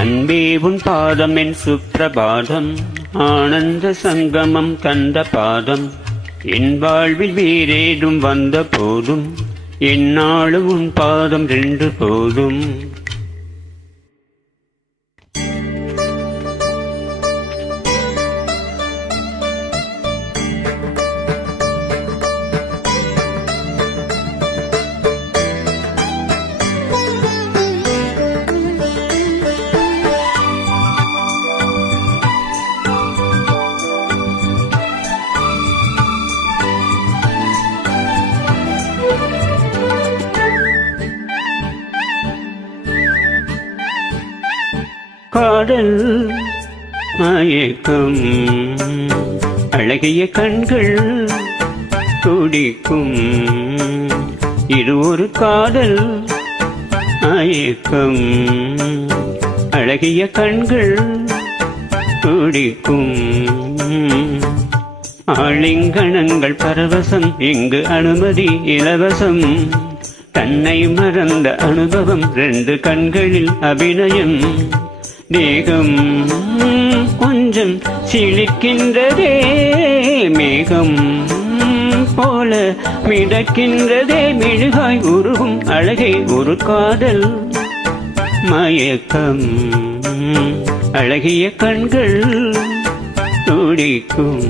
அன்பே உன் பாதம் என் சுப்பிரபாதம் ஆனந்த சங்கமம் தந்த பாதம் என் வாழ்வில் வேறேதும் வந்த போதும் என்னாலும் உன் பாதம் ரெண்டு போதும் பாடல் மயக்கம் அழகிய கண்கள் துடிக்கும் இது ஒரு காதல் மயக்கம் அழகிய கண்கள் துடிக்கும் ஆளிங்கணங்கள் பரவசம் இங்கு அனுமதி இலவசம் தன்னை மறந்த அனுபவம் ரெண்டு கண்களில் அபிநயம் தேகம் கொஞ்சம் சிலிக்கின்றதே மேகம் போல மிதக்கின்றதே மிழுகாய் உருகும் அழகை ஒரு காதல் மயக்கம் அழகிய கண்கள் துடிக்கும்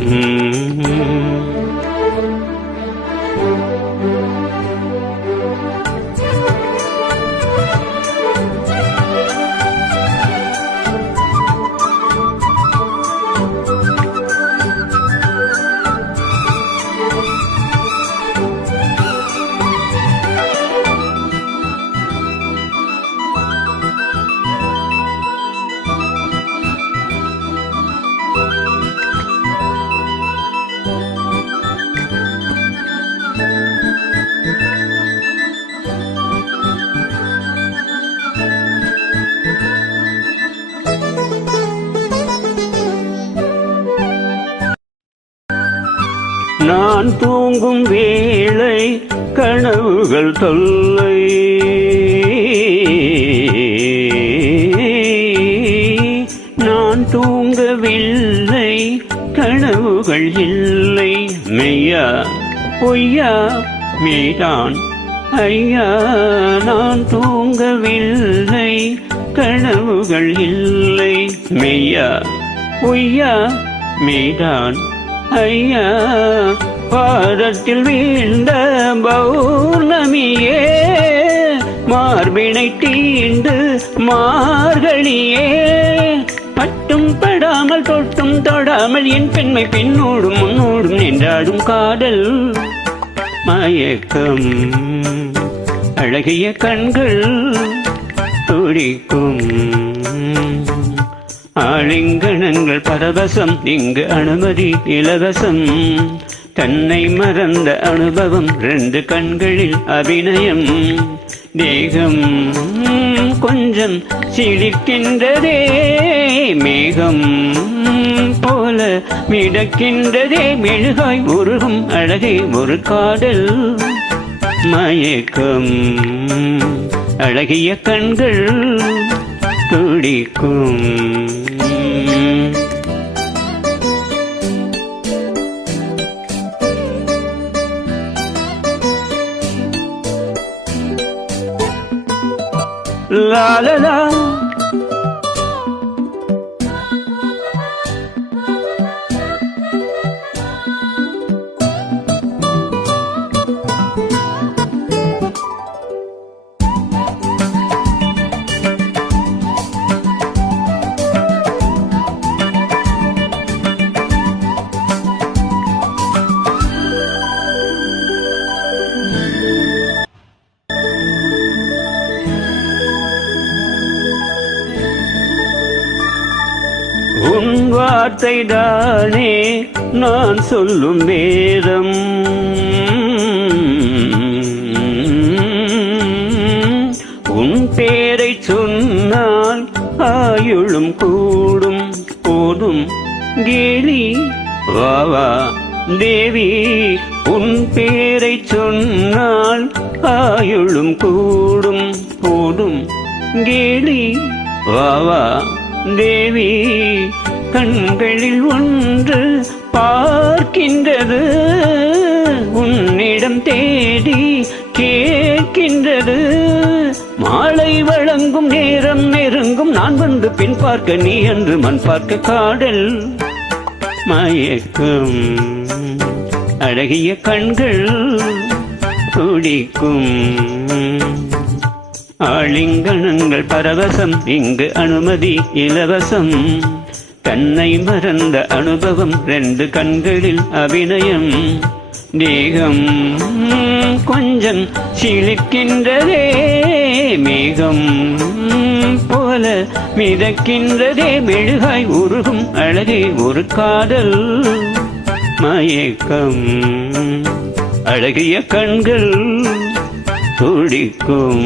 நான் தூங்கும் வேளை கனவுகள் தொல்லை நான் தூங்கவில்லை கனவுகள் இல்லை மெய்யா பொய்யா மெய்தான் ஐயா நான் தூங்கவில்லை கனவுகள் இல்லை மெய்யா பொய்யா மெய்தான் ஐயா பாதத்தில் வீழ்ந்த பௌர்ணமியே மார்பினை தீண்டு மார்கழியே மட்டும் படாமல் தொட்டும் தொடாமல் என் பெண்மை பின்னோடும் முன்னோடும் நின்றாடும் காதல் மயக்கம் அழகிய கண்கள் துடிக்கும் ஆளிங்கணங்கள் பரவசம் இங்கு அனுமதி இலவசம் தன்னை மறந்த அனுபவம் ரெண்டு கண்களில் அபிநயம் தேகம் கொஞ்சம் சிலிக்கின்றதே மேகம் போல மிடக்கின்றதே மெழுகாய் உருகும் அழகே ஒரு காடல் மயக்கம் அழகிய கண்கள் பிடிக்கும் la la la உன் வார்த்தை தானே நான் சொல்லும் வேதம் உன் பேரை சொன்னால் ஆயுளும் கூடும் போதும் கேலி வாவா தேவி உன் பேரை சொன்னால் ஆயுளும் கூடும் போதும் கேலி வாவா தேவி கண்களில் ஒன்று பார்க்கின்றது உன்னிடம் தேடி கேட்கின்றது மாலை வழங்கும் நேரம் நெருங்கும் நான் வந்து பின் பார்க்க நீ என்று மண் பார்க்க காடல் மயக்கும் அழகிய கண்கள் துடிக்கும் ஆளிங்கணங்கள் பரவசம் இங்கு அனுமதி இலவசம் தன்னை மறந்த அனுபவம் ரெண்டு கண்களில் அபிநயம் தேகம் கொஞ்சம் சிலிக்கின்றதே மேகம் போல மிதக்கின்றதே மெழுகாய் உருகும் அழகே ஒரு காதல் மயக்கம் அழகிய கண்கள் துடிக்கும்